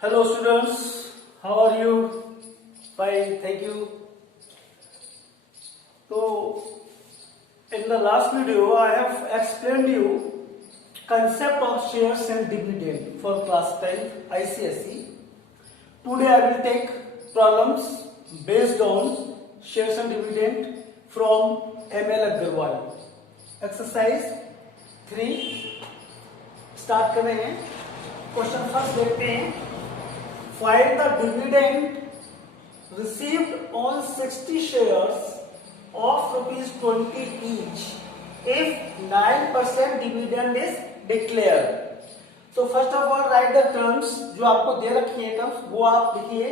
Hello students, how are you? Fine, thank you. So, in the last video, I have explained you concept of shares and dividend for class 10 ICSE. Today I will take problems based on shares and dividend from ML Agarwal. Exercise 3 स्टार्ट कर रहे हैं. Question first देखते हैं. Find the dividend received on 60 shares of rupees 20 each if 9% dividend is declared. So first of all write the terms जो आपको दे रखी है terms वो आप लिखिए.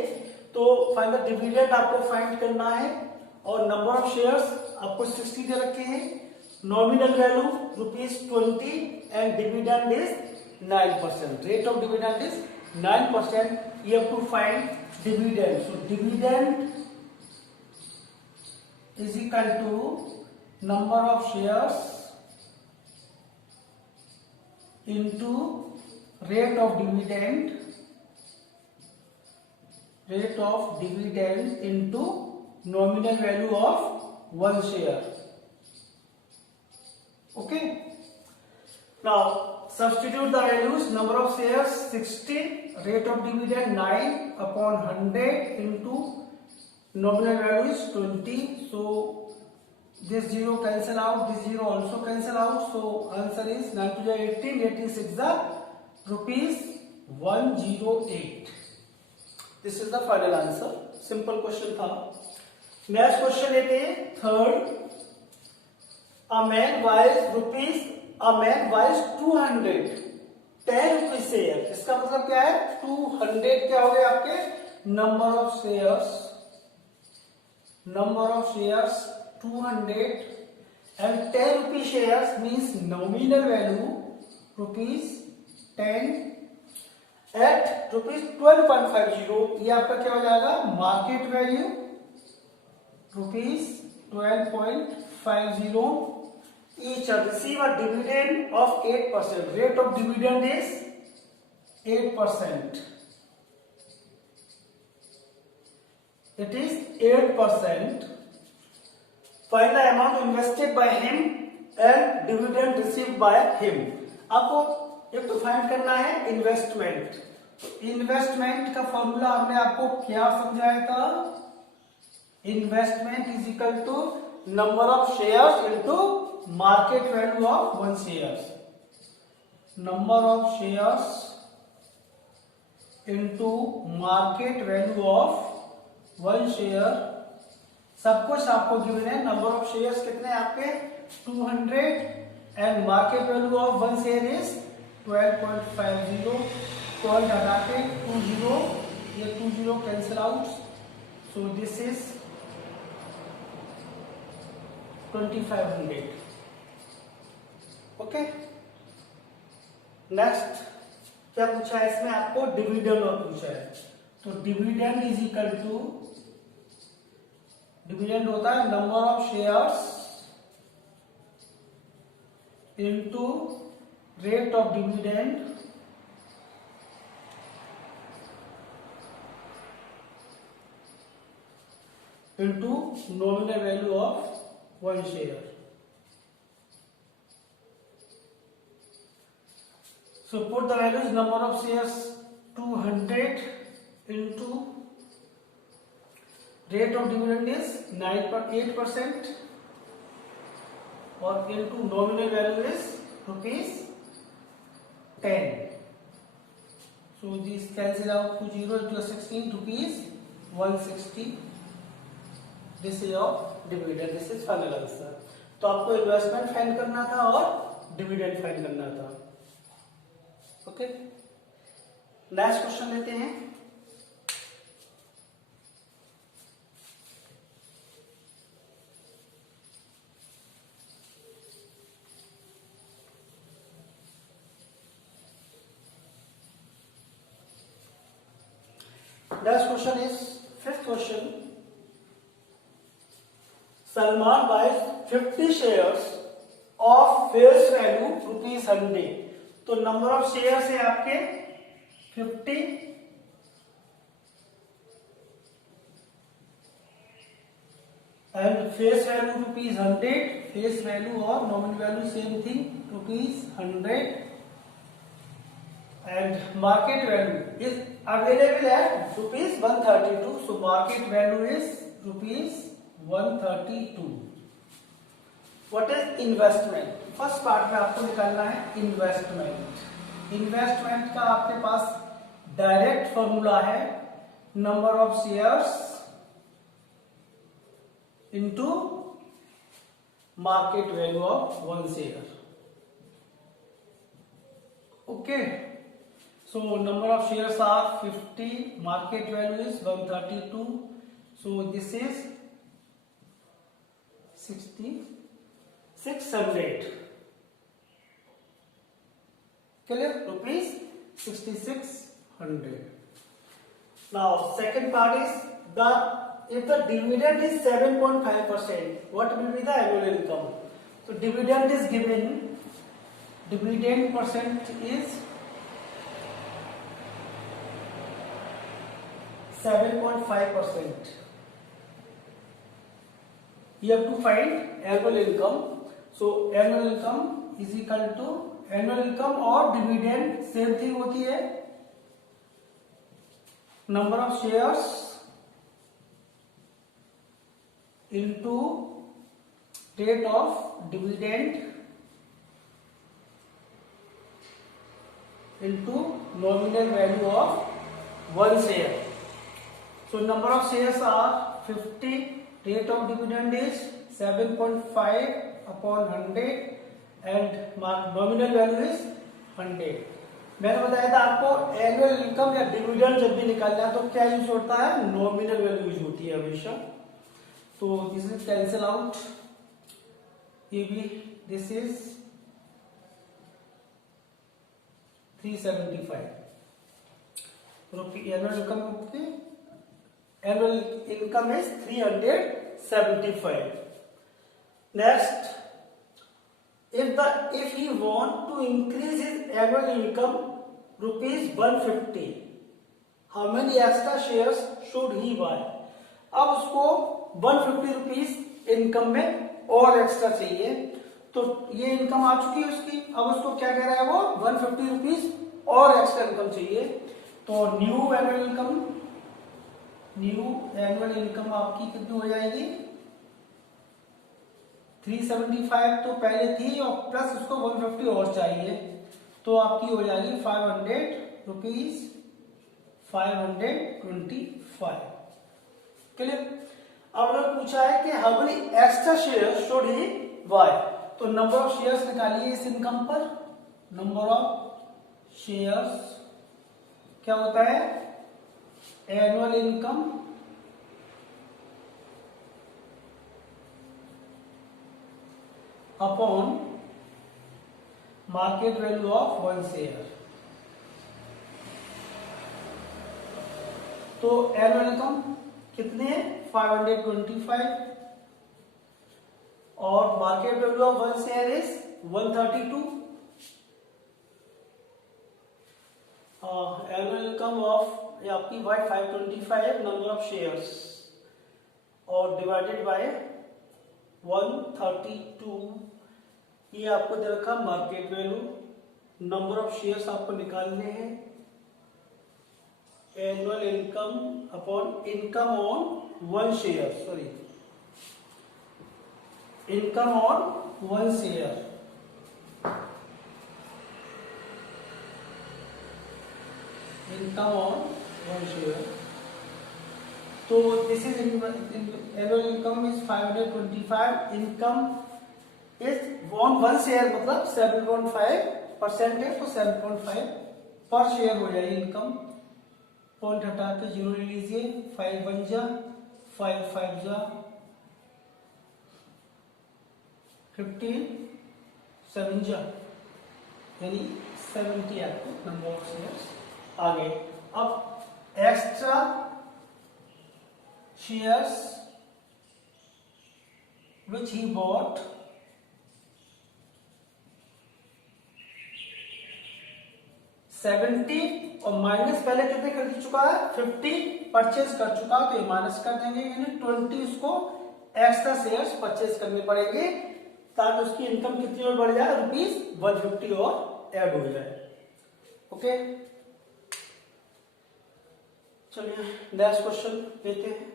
तो फाइंड द डिविडेंड आपको फाइंड करना है और नंबर ऑफ शेयर्स आपको 60 दे रखे हैं. Nominal value rupees 20 and dividend is 9%. Rate of dividend is 9%. You have to find dividend. So dividend is equal to number of shares into rate of dividend into nominal value of one share. Okay. Now substitute the values. Number of shares 60, rate of dividend 9 upon 100 into nominal value is 20. So this 0 cancel out, this 0 also cancel out. So answer is 9 to the 18, 86 the rupees 108. This is the final answer. Simple question था. Next question लेते हैं. Third, a man buys 200 10 rupees share. इसका मतलब क्या है? 200 क्या हो गए आपके number of shares 200 and 10 rupees shares means nominal value rupees 10 at rupees 12.50. ये आपका क्या हो जाएगा? Market value rupees 12.50. Each receive a dividend of 8%. Rate of dividend is 8%. It is 8%. Find the amount invested by him and dividend received by him. आपको एक तो फाइंड करना है इन्वेस्टमेंट. इन्वेस्टमेंट का फॉर्मूला हमने आपको क्या समझाया था? Investment is equal to number of shares into market value of one shares. Number of shares into market value of one share. सब कुछ आपको गिवन है. नंबर ऑफ शेयर्स कितने आपके 200 and market value of one share is 12.50. 12 हटा के 20, ये 20 cancel out. So this is 2500. Okay. Next क्या पूछा है इसमें? आपको डिविडेंड और पूछा है. तो dividend is equal to, dividend होता है number of shares into rate of dividend into nominal value of one share. So put the values. Number of shares 200 into rate of dividend is 9.8% और into nominal value is rupees 10. So this cancel out to 0 into 16 rupees 160. This is your dividend. This is final answer. तो आपको investment find करना था और dividend find करना था. Okay. Next question लेते हैं. Next question is fifth question. Salman buys 50 shares of face value rupees 100. तो नंबर ऑफ शेयर्स है आपके 50 and face value ₹100, face value और nominal value same thing ₹100 and market value is available at ₹132. So market value is ₹132. What is investment? First part में आपको निकालना है investment. Investment का आपके पास डायरेक्ट फॉर्मूला है number of shares into market value of one share. Okay, so number of shares are 50, market value is 132, so this is 600 clear, ₹6600. Now second part is if the dividend is 7.5%, what will be the annual income? So dividend is given, dividend percent is 7.5%. You have to find annual income. So annual income is equal to annual income और dividend same thing होती है number of shares into date of dividend into nominal value of one share. So number of shares are 50, rate of dividend is 7.5 upon 100 and nominal value is 100. मैंने बताया था आपको annual income या डिविडेंड जब भी निकालना है तो क्या यूज होता है, नॉमिनल वैल्यू यूज होती है हमेशा। तो दिस इज कैंसिल आउट, ये भी दिस इज 375 रुपये एनुअल इनकम की। Annual income is 375. Next, if he want to increase his annual income ₹150, how many extra shares should he buy? अब उसको ₹150 इनकम में और एक्स्ट्रा चाहिए, तो ये इनकम आ चुकी है उसकी, अब उसको क्या कह रहा है वो ₹150 और एक्स्ट्रा इनकम चाहिए। तो न्यू एनुअल इनकम आपकी कितनी हो जाएगी, 375 तो पहले थी और प्लस उसको 150 और चाहिए, तो आपकी हो जाएगी ₹500, 525 क्लियर। अब उन्होंने पूछा है कि how many extra share should he buy, तो नंबर ऑफ शेयर्स निकालिए इस इनकम पर। नंबर ऑफ शेयर्स क्या होता है, annual income upon market value of one share. तो एनुअल इनकम कितने, 525 और market value of one share is 132। Annual income of आपकी बाय 525 नंबर ऑफ शेयर्स और डिवाइडेड बाय 132, ये आपको दे रखा market value. Number of shares आपको निकालने हैं, annual income upon income on one share, sorry income on one share, income on one share. तो this is annual income is 525, income is one share मतलब 7.5% है, तो 7.5 पर शेयर हो जाएगी इनकम। पॉइंट हटा के 0 ले लीजिए, 5 बन जा, 5 5 जा 15, 7 जा, यानी 70 आपको नंबर ऑफ शेयर्स आ गए। अब extra shares which he bought, और माइनस पहले कितने कर चुका है, 50 परचेज कर चुका, तो ये माइनस कर देंगे, यानी 20 उसको एक्स्ट्रा शेयर्स परचेज करने पड़ेंगे ताकि उसकी इनकम कितनी और बढ़ जाए, ₹150 और ऐड हो जाए। ओके, चलिए नेक्स्ट क्वेश्चन लेते हैं।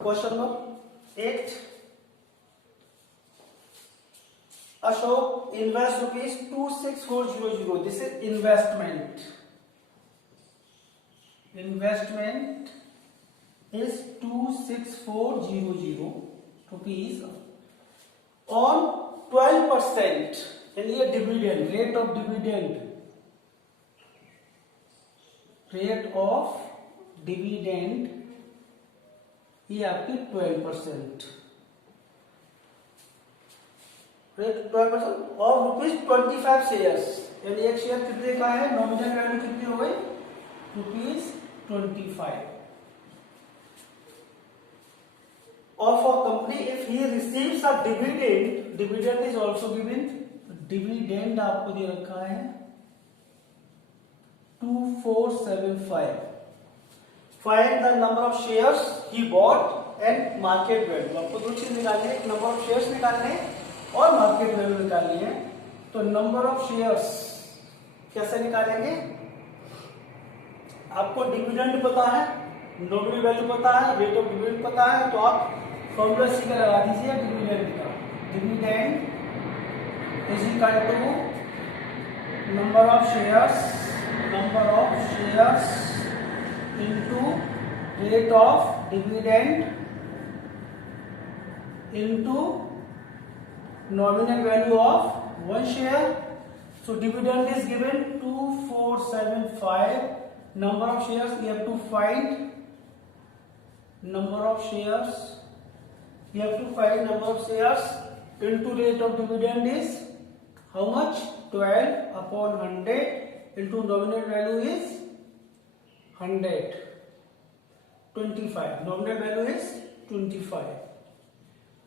Question number 8, Ashok invest ₹26400. This is investment. Investment is 26400 rupees on 12%. यानी ये dividend, rate of dividend, rate of dividend ये आपकी 12%, रेट 12% और ₹25 शेयर्स, यानी एक शेयर कितने का है, नॉमिनल वैल्यू कितनी हो गई, ₹25। Or for company if he receives a dividend, dividend is also given, dividend आपको दे रखा है 2475। Find the number of shares he bought and market value। आपको दो चीज निकालनी है, नंबर ऑफ शेयर्स निकालने और मार्केट वैल्यू निकालनी है। तो नंबर ऑफ शेयर्स कैसे निकालेंगे, आपको डिविडेंड पता है, नॉमिनल वैल्यू पता है, रेट ऑफ डिविडेंड पता है, तो आप फॉर्मूला सीधा लगा दीजिए डिविडेंड का। Dividend is equal to number of shares into rate of dividend into nominal value of one share. So dividend is given 2475. Number of shares you have to find. Number of shares you have to find. Number of shares into rate of dividend is how much? 12 upon 100 into nominal value is 100. 25. Nominal value is 25.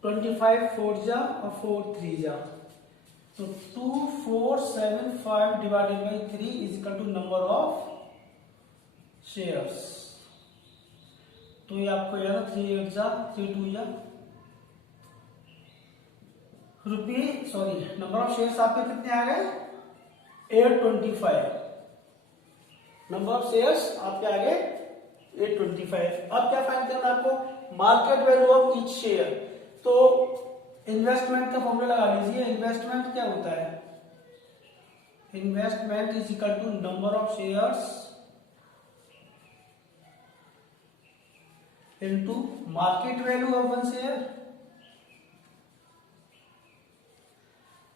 25 4 जा और 4 3 जा, तो 2475 divided by 3 is equal to number of shares. तो ये आपको याद है 3 8 जा 3 2 जा नंबर ऑफ शेयर्स आपके कितने आ गए, 825। नंबर ऑफ शेयर्स आपके आ गए 825। अब क्या फाइंड करना है आपको, market value of each share. तो इन्वेस्टमेंट का फॉर्मूला लगा लीजिए। इन्वेस्टमेंट क्या होता है, investment is equal to number of shares into market value of one share.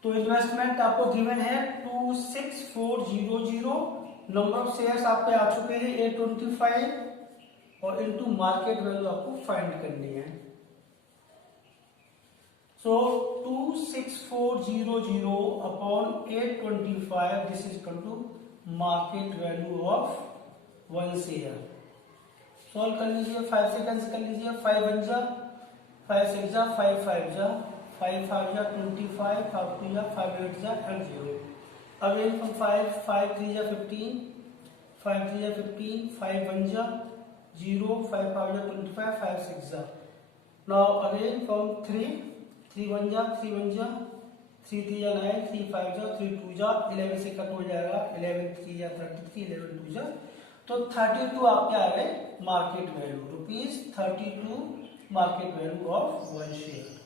तो इन्वेस्टमेंट आपको गिवन है 26400, नंबर ऑफ शेयर्स आपके आ चुके हैं 825 और इनटू मार्केट वैल्यू आपको फाइंड करनी है। So 26400 upon 825, this is equal to market value of one share। Solve कर लीजिए, 5 सेकंड कर लीजिए। 5 1 जा 5 6 जा 5 5 जा 5 5 जा 25 5 2 जा 5 8 जा and 0। अगेन फ्रॉम 5 5 3 जा 15 5 3 जा 15 5 1 जा 0 5 5 जा 25 5 6 जा। नाउ अगेन फ्रॉम 3 3 1 जा 3 1 जा 3 3 जा 9 3 5 जा 3 2 जा 11 से कट हो जाएगा 11 3 जा 33 11 2 जा, तो 32 आपके आ गए market value, ₹32 market value of one share.